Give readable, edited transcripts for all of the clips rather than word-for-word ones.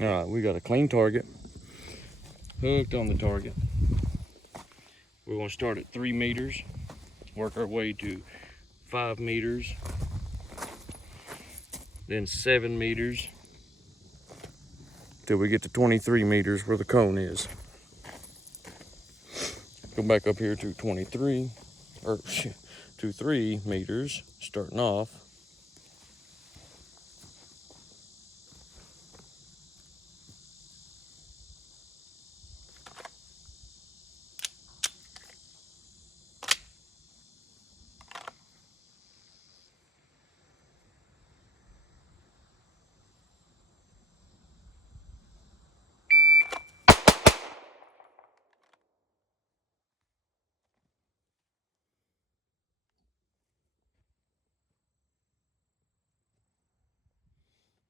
All right, we got a clean target hooked on the target. We're going to start at 3 meters, work our way to 5 meters, then 7 meters, till we get to 23 meters where the cone is. Go back up here to 23, or to 3 meters, starting off.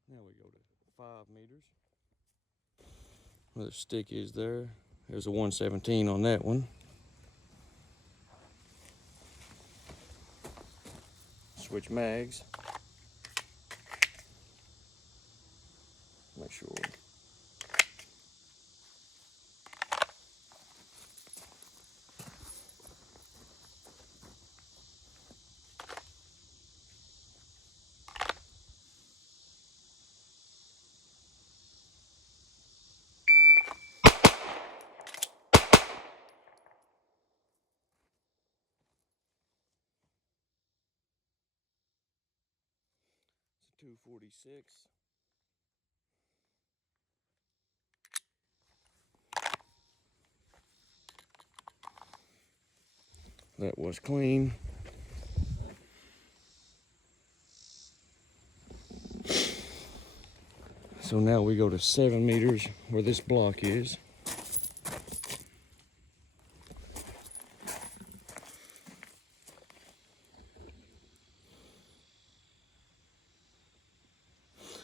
Now we go to 5 meters. Where the stick is there. There's a 117 on that one. Switch mags. Make sure. It's a 246. That was clean. So now we go to 7 meters where this block is.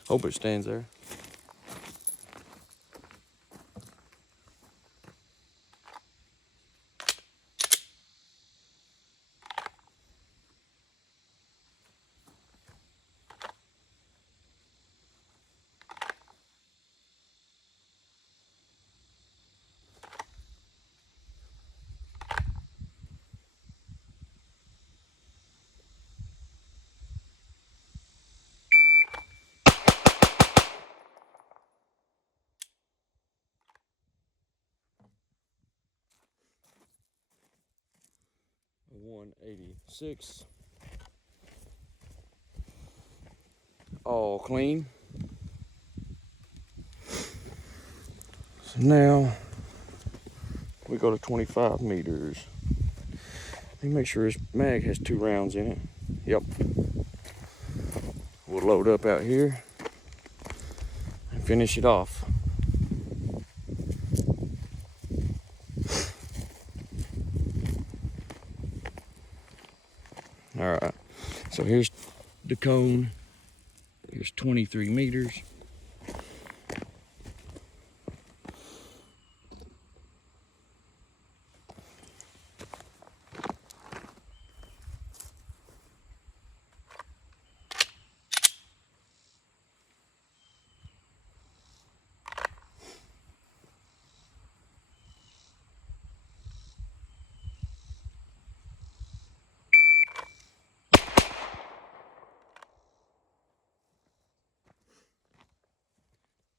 Hope it stands there. A 186. All clean. So now we go to 25 meters. Let me make sure this mag has 2 rounds in it. Yep. We'll load up out here and finish it off. All right, so here's the cone. Here's 23 meters.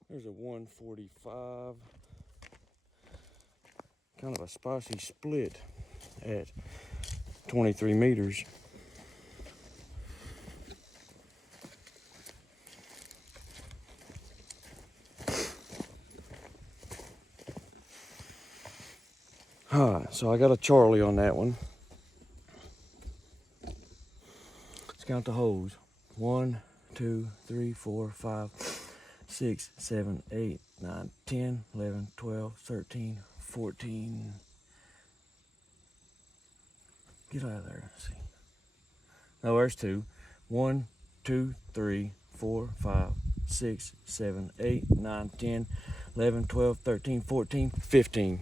There's a 145, kind of a spicy split at 23 meters. All right, so I got a Charlie on that one. Let's count the holes. 1, 2, 3, 4, 5, 6, 7, 8, 9, 10, 11, 12, 13, 14. Get out of there. Let's see. No, there's 2. 1, 2, 3, 4, 5, 6, 7, 8, 9, 10, 11, 12, 13, 14, 15.